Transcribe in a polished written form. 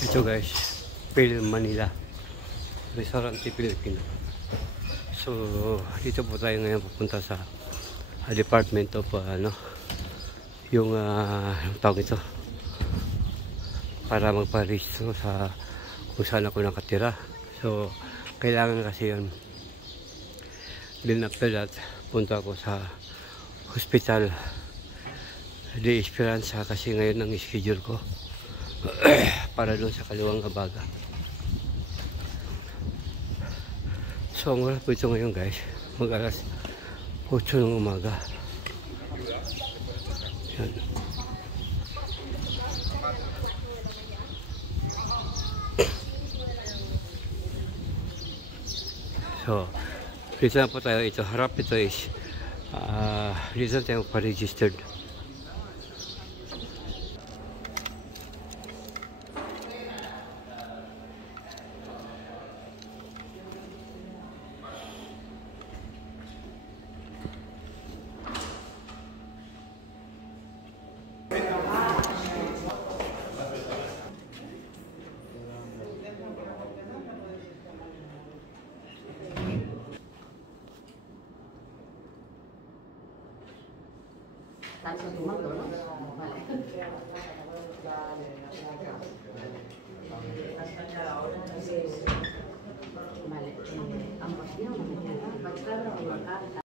Ito guys, Phil Manila, Restaurante Filipino. So, dito po tayo ngayon pupunta sa Department of yung tawag ito, para magparehistro sa kung saan ako nakatira. So, kailangan kasi yun. Then after that, punta ako sa Hospital de Esperanza kasi ngayon ang schedule ko para doon sa Kaliwang Abaga. So, ang oras po ito ngayon guys, mag-alas 8 ng umaga. Yan. So, dito na po tayo. Ito, harap ito is dito na tayo pa-registered. Tanto tomato, ¿no? Vale. Vale. Ambos, ¿no?